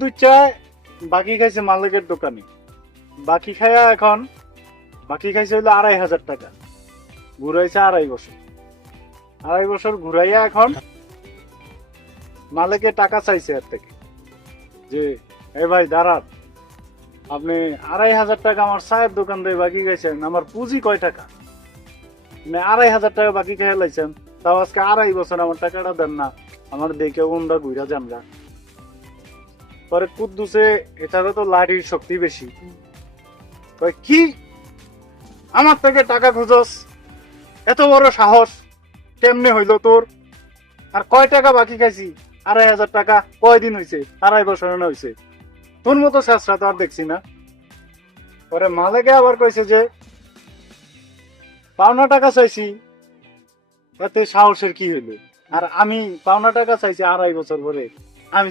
দুইটায় বাকি খাইছে মালিকের দোকানে। বাকি খাইয়া এখন বাকি খাইছে হইলো 2,500 টাকা। ঘুরাইছে 2.5 বছর। 2.5 বছর ঘুরাইয়া এখন মালিকের টাকা চাইছে এর থেকে, যে এই ভাই দাঁড়ান, আপনি 2,500 টাকা আমার চায়ের দোকান দিয়ে বাকি খাইছেন, আমার পুঁজি কয় টাকা? মানে 2,500 টাকা বাকি খাইয়া লাইছেন, তাও আজকে 2.5 বছর আমার টাকাটা দেন না, আমার দেখে ওন্দা ঘুরা যান গা। পরে কুদ্দুসে, এটারও তো লাঠির শক্তি বেশি, কয় কি আমার থেকে টাকা খুঁজস? এত বড় সাহস কেমনে হইলো তোর? আর কয় টাকা বাকি খাইছি? 2,500 টাকা। কয়দিন হয়েছে? 2.5 বছর না হয়েছে? তোর মতো শেষরা তো আর দেখছি না। পরে মালিকে আবার কইছে যে পাওনা টাকা চাইছি, এতে সাহসের কি হইলো? আর আমি পাওনা টাকা চাইছি 2.5 বছর পরে, আমি